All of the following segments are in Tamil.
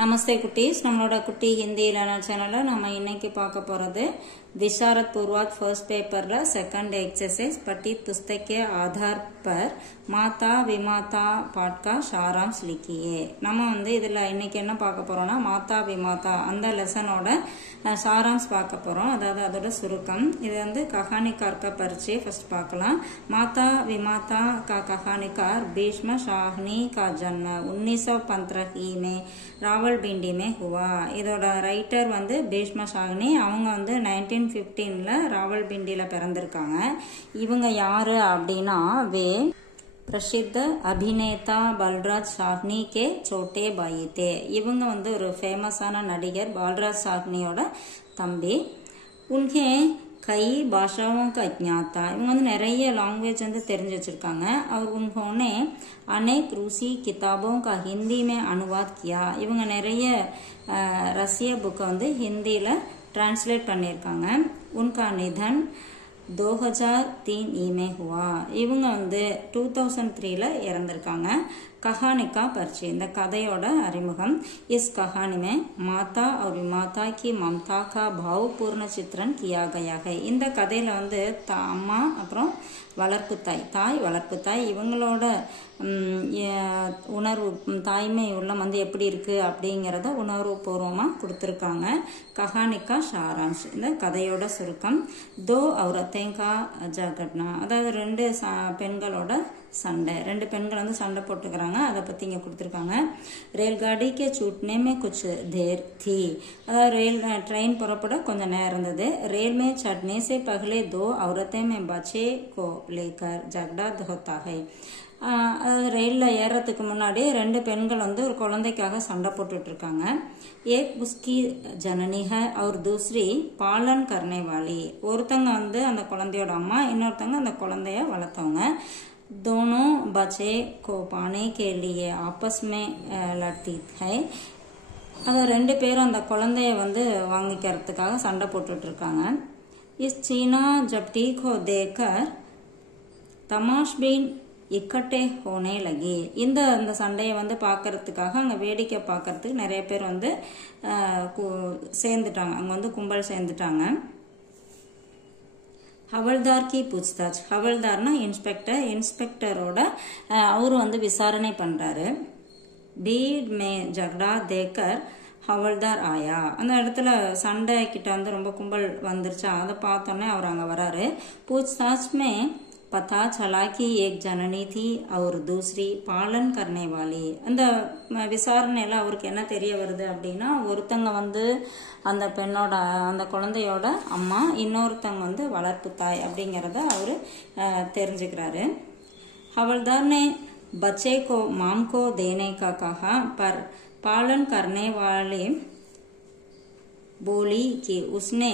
நமஸ்தே குட்டீஸ், நம்மளோட குட்டி ஹிந்தி லேர்னர் சேனல்ல நம்ம இன்னைக்கு பார்க்க போறது विशारद पूर्वात फर्स्ट पेपर ला सेकंड एक्सरसाइज पठित पुस्तक के आधार पर माता विमाता पाठ का सारांश लिखिए। நம்ம வந்து இதுல இன்னைக்கு என்ன பார்க்க போறோம்னா மாதா விமாதா அந்த லெசனோட சாராம்ஸ் பார்க்க போறோம், அதாவது அதோட சுருக்கம்। இது வந்து कहानीकार का परिचय फर्स्ट பார்க்கலாம்। माता विमाता का कहानीकार भीष्म शाहनी का जन्म 1915 में रावलपिंडी में हुआ। இதோட ரைட்டர் வந்து பீஷ்ம சாஹ்னி, அவங்க வந்து 1915ல ராவல்பிண்டியில பிறந்திருக்காங்க। இவங்க யாரு அப்படின்னா வே प्रसिद्ध अभिनेता बालराज साहनी के छोटे भाई थे। இவங்க வந்து ஒரு ஃபேமஸான நடிகர் பால்ராஜ் சாஹ்னியோட தம்பி। उन्हें कई भाषाओं का ज्ञात था, இவங்க வந்து நிறைய லாங்குவேஜ் வந்து தெரிஞ்சு வச்சிருக்காங்க। और उन्होंने अनेक रूसी किताबों का हिंदी में अनुवाद किया, இவங்க நிறைய ரஷ்ய புக்கை வந்து ஹிந்தியில டிரான்ஸ்லேட் பண்ணியிருக்காங்க। उनका निधन 2003 में हुआ, இவங்க வந்து 2003ல இறந்திருக்காங்க। कहानी का परिचय, இந்த கதையோட அறிமுகம்। इस कहानी में माता और माता की ममता का भावपूर्ण चित्रण किया गया है। இந்த கதையில வந்து அம்மா அப்புறம் வளர்ப்பு தாய், தாய் வளர்ப்பு தாய், இவங்களோட உணர்வு தாய்மை உள்ளம் வந்து எப்படி இருக்கு அப்படிங்கறத உணர்வு பூர்வமா கொடுத்திருக்காங்க। कहानी का सारांश, இந்த கதையோட சுருக்கம்। दो औरतें का झगड़ा, அதாவது ரெண்டு பெண்களோட சண்டை, ரெண்டு பெண்கள் வந்து சண்டை போட்டுக்கிறாங்க, அதை பத்தி இங்க கொடுத்திருக்காங்க। रेलगाड़ी के छूटने में कुछ देर थी, அதாவது ட்ரெயின் புறப்பட கொஞ்சம் நேரம் இருந்தது। रेल में चढ़ने से पहले दो औरतें में बच्चे को लेकर झगड़ा होता है, அதாவது ரயில்ல ஏறதுக்கு முன்னாடி ரெண்டு பெண்கள் வந்து ஒரு குழந்தைக்காக சண்டை போட்டுட்டு இருக்காங்க। एक उसकी जननी है और दूसरी पालन करने वाली, ஒருத்தங்க வந்து அந்த குழந்தையோட அம்மா, இன்னொருத்தங்க அந்த குழந்தைய வளர்த்தவங்க। दोनों बच्चे को पाने के लिए आपस में लड़ती है, அதாவது ரெண்டு பேரும் அந்த குழந்தைய வந்து வாங்கிக்கிறதுக்காக சண்டை போட்டுட்டு இருக்காங்க। इस चीना झपटी को देखकर तमाशबीन இக்கட்டே ஹோனே லகி, இந்த சண்டையை வந்து பாக்கிறதுக்காக அங்க வேடிக்கை பாக்கிறதுக்கு நிறைய பேர் வந்து சேர்ந்துட்டாங்க, அங்க வந்து கும்பல் சேர்ந்துட்டாங்க। ஹவல்தார் கி பூச்தாச், ஹவல்தார்னா இன்ஸ்பெக்டர், இன்ஸ்பெக்டரோட அவரு வந்து விசாரணை பண்றாரு। பீட் மே ஜக்டா தேக்கர் ஹவல்தார் ஆயா, அந்த இடத்துல சண்டை கிட்ட வந்து ரொம்ப கும்பல் வந்துருச்சா, அதை பார்த்தோன்னே அவர் அங்க வராரு। பூச்தாச் மே पता चला कि एक जननी थी और दूसरी पालन करने वाली, அந்த விசாரணையில அவருக்கு என்ன தெரிய வருது அப்படின்னா ஒருத்தங்க வந்து அந்த பெண்ணோட அந்த குழந்தையோட அம்மா, இன்னொருத்தங்க வந்து வளர்ப்பு தாய் அப்படிங்கறத அவரு தெரிஞ்சுக்கிறாரு। हवलदार ने बच्चे को माम को देने का कहा, पर पालन करने वाले बोली कि उसने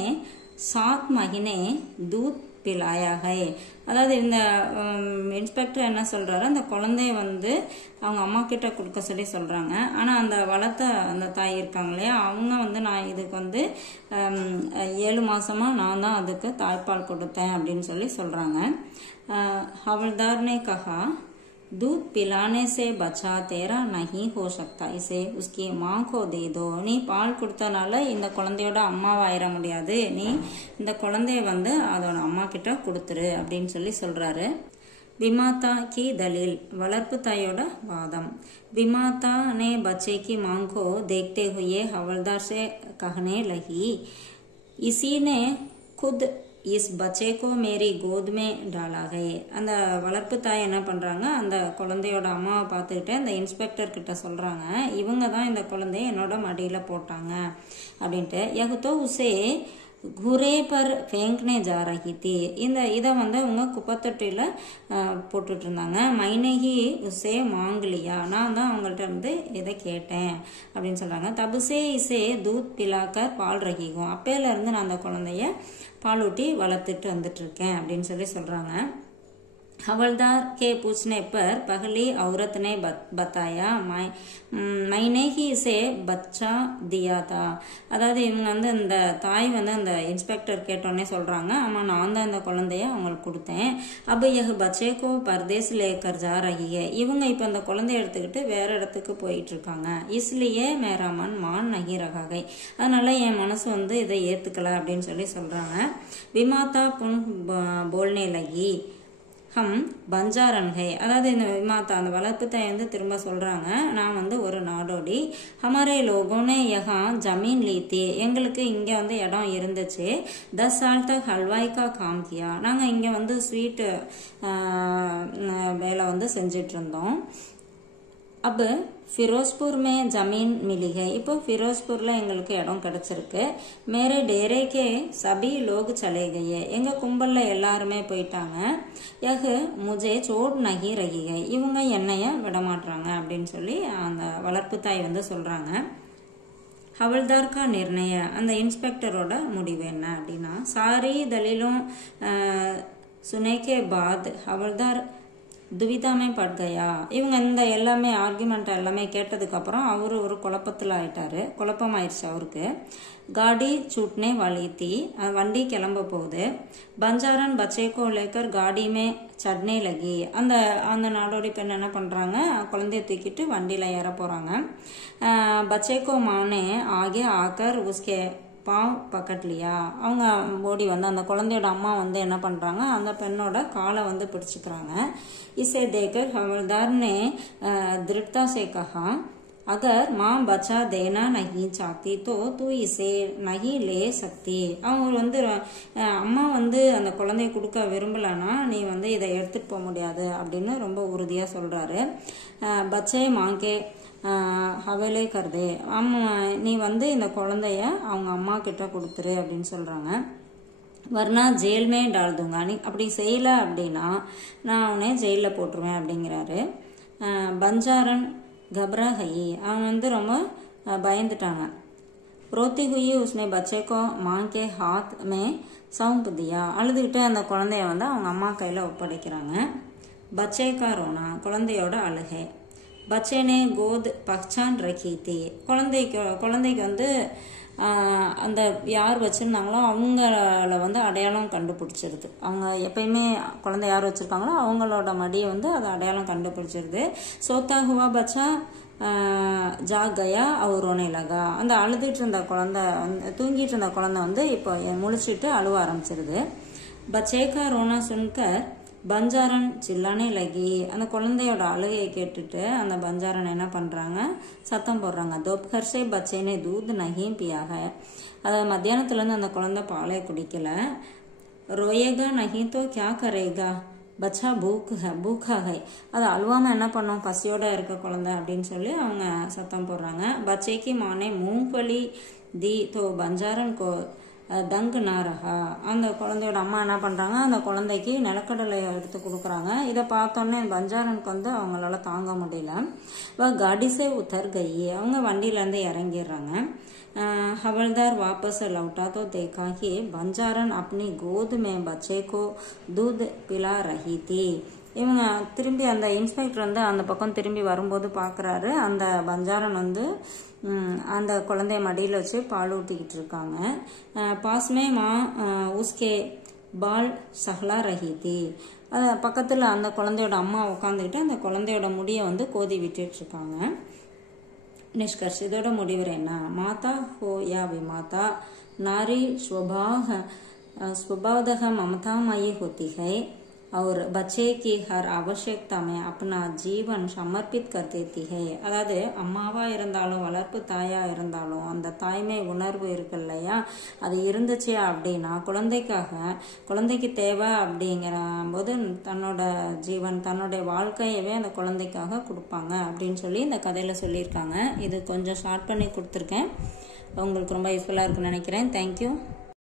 7 महीने दूध பிலாயா ஹை, அதாவது இந்த இன்ஸ்பெக்டர் என்ன சொல்றாரு, அந்த குழந்தைய வந்து அவங்க அம்மா கிட்ட கொடுக்க சொல்லி சொல்றாங்க, ஆனா அந்த வளர்த்த அந்த தாய் இருக்காங்க இல்லையா, அவங்க வந்து நான் இதுக்கு வந்து 7 மாசமா நான் தான் அதுக்கு தாய்ப்பால் கொடுத்தேன் அப்படின்னு சொல்லி சொல்றாங்க। ஹவல்தார் ने कहा दूध पिलाने से बच्चा तेरा नहीं हो सकता, इसे उसकी माँ को दे दो, நீ பால் கொடுத்தனால இந்த குழந்தையோட அம்மாவாயிர முடியாது, நீ இந்த குழந்தைய வந்து அதோட அம்மா கிட்ட கொடுத்துரு அப்படின்னு சொல்லி சொல்றாரு। विमाता की दलील, வளர்ப்பு தாயோட வாதம்। विमाता ने बच्चे की मांग को देखते हुए हवलदार से कहने लगी, इसी ने खुद इस बच्चे को मेरी गोद में डाला है, அந்த வளர்ப்பு தாய் என்ன பண்றாங்க, அந்த குழந்தையோட அம்மாவை பார்த்துக்கிட்டு அந்த இன்ஸ்பெக்டர் கிட்ட சொல்றாங்க, இவங்க தான் இந்த குழந்தைய என்னோட மடியில போட்டாங்க அப்படின்ட்டு। यह तो उसे घूरे पर फेंकने जा रही थी, இந்த இதை வந்து அவங்க குப்பத்தொட்டியில போட்டுட்டு இருந்தாங்க। मैंने ही उसे मांग लिया, நான் தான் அவங்கள்ட்ட இருந்து இதை கேட்டேன் அப்படின்னு சொல்றாங்க। तब से इसे दूध पिलाकर पाल रही हूँ, அப்பையில இருந்து நான் அந்த குழந்தைய பாலூட்டி வளர்த்துட்டு வந்துட்டு இருக்கேன் அப்படின்னு சொல்லி சொல்றாங்க। हवलदार के पूछने पर पहली औरत ने बताया मैंने ही इसे बच्चा दिया था. அதாவது இவங்க வந்து இந்த தாய் வந்து அந்த இன்ஸ்பெக்டர் கேட்டோன்னே சொல்றாங்க, ஆமா நான் தான் அந்த குழந்தைய அவங்களுக்கு கொடுத்தேன். अब यह बच्चे को परदेश लेकर जा रही है. இவங்க இப்ப அந்த குழந்தைய எடுத்துக்கிட்டு வேற இடத்துக்கு போயிட்டு இருக்காங்க. इसलिए मेरा मन मान नहीं रहा है. அதனால என் மனசு வந்து இதை ஏத்துக்கல அப்படின்னு சொல்றாங்க. விமாதா புன் बोलने लगी हम बंजारन है. அதாவது இந்த விமாத்தா அந்த வளர்ப்பு தாய் வந்து திரும்ப சொல்றாங்க, நான் வந்து ஒரு நாடோடி. हमारे लोगों ने यहाँ जमीन ली थी. எங்களுக்கு இங்க வந்து இடம் இருந்துச்சு. 10 साल तक हलवाई का काम किया. நாங்க இங்க வந்து ஸ்வீட் வேலை வந்து செஞ்சிட்டு இருந்தோம். अब फिरोजपुर में जमीन मिली है. இப்போ फिरोजपुरல எங்களுக்கு இடம் கிடைச்சிருக்கு. मेरे डेरे के सभी लोग चले गए. எங்க கும்பல்ல எல்லாருமே போயிட்டாங்க. यह मुझे छोड़ नहीं रही है. இவங்க என்னைய விட மாட்டாங்க அப்படின்னு அந்த வளர்ப்பு தாய் வந்து சொல்றாங்க. हवलदार का निर्णय, அந்த இன்ஸ்பெக்டரோட முடிவு என்ன அப்படின்னா, सारी दलीलों सुनने के बाद हवलदार துவிதாமே பட்கயா. இவங்க இந்த எல்லாமே ஆர்குமெண்ட் எல்லாமே கேட்டதுக்கு அப்புறம் அவரு ஒரு குழப்பத்தில் ஆயிட்டாரு. குழப்பமாயிருச்சு அவருக்கு. காடி சூட்னே வலித்தி, வண்டி கிளம்ப போகுது. பஞ்சாரன் பச்சேக்கோ லேக்கர் காடியுமே சட்னே லகி. அந்த அந்த நாடோடி பெண் என்ன பண்றாங்க, குழந்தைய தூக்கிட்டு வண்டியில ஏற போறாங்க. பச்சேக்கோ மானே ஆகே ஆக்கர் உஸ்கே பாவ் பக்கட்லியா. அவங்க ஓடி வந்து அந்த குழந்தையோட அம்மா வந்து என்ன பண்றாங்க, அந்த பெண்ணோட காலை வந்து பிடிச்சுக்கிறாங்க. इसे देखकर हवलदार ने दृढ़ता से कहा, अगर माँ बचा देना नहीं चाहती तो तू इसे नहीं ले सकती. அவங்க வந்து அம்மா வந்து அந்த குழந்தைய கொடுக்க விரும்பலன்னா நீ வந்து இதை எடுத்துட்டு போக முடியாது அப்படின்னு ரொம்ப உறுதியா சொல்றாரு. பச்சை மாங்கே ஹவேலே கருதே, நீ வந்து இந்த குழந்தைய அவங்க அம்மா கிட்ட கொடுத்துரு அப்படின்னு சொல்றாங்க. வர்ணா ஜெயில்மே டால் தூங்கா, நீ அப்படி செய்யல அப்படின்னா நான் அவனே ஜெயிலில் போட்டுருவேன் அப்படிங்கிறாரு. பஞ்சாரன் கப்ரா ஹை, அவன் வந்து ரொம்ப பயந்துட்டாங்க. ரோத்தி ஹுயி உஸ்னே பச்சேக்கோ மாங்கே ஹாத் மே சவுண்ட் தியா, அழுதுகிட்டு அந்த குழந்தைய வந்து அவங்க அம்மா கையில் ஒப்படைக்கிறாங்க. பச்சேக்கா ரோனா, குழந்தையோட அழுகை. பச்சேனே கோத் பக்சான் ரக்கி தி, குழந்தைக்கு வந்து அந்த யார் வச்சிருந்தாங்களோ அவங்கள வந்து அடையாளம் கண்டுபிடிச்சிருது. அவங்க எப்பயுமே குழந்தை யார் வச்சிருக்காங்களோ அவங்களோட மடியை வந்து அதை அடையாளம் கண்டுபிடிச்சிருது. சோத்தா ஹுவா பச்சா ஜா கயா அவரோனே லகா, அந்த அழுதுட்டு இருந்த குழந்தை தூங்கிட்டு இருந்த குழந்தை வந்து இப்போ முழிச்சிட்டு அழுவ ஆரம்பிச்சிருது. பச்சேக்கா ரோனா சுன்கர் பஞ்சாரன் சில்லானே லகி, அந்த குழந்தையோட அழுகையை கேட்டுட்டு அந்த பஞ்சாரன் என்ன பண்றாங்க, சத்தம் போடுறாங்க. தோப்கர்ஷே பச்சேனே தூத் நஹீம் பியாக, அதாவது மத்தியானத்துல இருந்து அந்த குழந்தை பாலே குடிக்கல. ரோயேகா நஹீ தோ கியா கரேகா பச்சா பூக்கா ஹை, அது அழுவாம என்ன பண்ணும், பசியோட இருக்க குழந்தை அப்படின்னு அவங்க சத்தம் போடுறாங்க. பச்சேக்கு மானே மூங்கலி தி தோ பஞ்சாரன் கோ தங்கு நாரஹா, அந்த குழந்தையோட அம்மா என்ன பண்றாங்க, அந்த குழந்தைக்கு நிலக்கடலை எடுத்து கொடுக்குறாங்க. இதை பார்த்தோன்னே பஞ்சாரனுக்கு வந்து அவங்களால தாங்க முடியல. காடிசே உத்தர் கை, அவங்க வண்டியில இருந்து இறங்கிடுறாங்க. हवलदार वापस लौटा तो देखा कि बंजारन अपनी गोद में बच्चे को दूध पिला रही थी. இவங்க திரும்பி அந்த இன்ஸ்பெக்டர் வந்து அந்த பக்கம் திரும்பி வரும்போது பார்க்குறாரு, அந்த பஞ்சாரன் வந்து அந்த குழந்தைய மடியில் வச்சு பால் ஊட்டிக்கிட்டு இருக்காங்க. பாஸ்மே மா உஸ்கே பால் சஹ்லா ரஹி தி, அது பக்கத்தில் அந்த குழந்தையோட அம்மா உட்காந்துக்கிட்டு அந்த குழந்தையோட முடியை வந்து கோதி விட்டுட்டு இருக்காங்க. निष्कर्ष, இதோட முடிவுரை என்ன, माता हो या विमाता, नारी स्वभावतः ममतामयी होती है और बच्चे की हर आवश्यकता में अपना जीवन समर्पित कर देती है. அதாவது அம்மாவா இருந்தாலும் வளர்ப்பு தாயா இருந்தாலும் அந்த தாய்மை உணர்வு இருக்கு இல்லையா, அது இருந்துச்சு அப்படின்னா குழந்தைக்கு தேவை அப்படிங்கிற போது தன்னோட ஜீவன் தன்னுடைய வாழ்க்கையவே அந்த குழந்தைக்காக கொடுப்பாங்க அப்படின்னு இந்த கதையில சொல்லியிருக்காங்க. இது கொஞ்சம் ஷார்ட் பண்ணி கொடுத்துருக்கேன், உங்களுக்கு ரொம்ப யூஸ்ஃபுல்லாக இருக்குன்னு நினைக்கிறேன். தேங்க்யூ.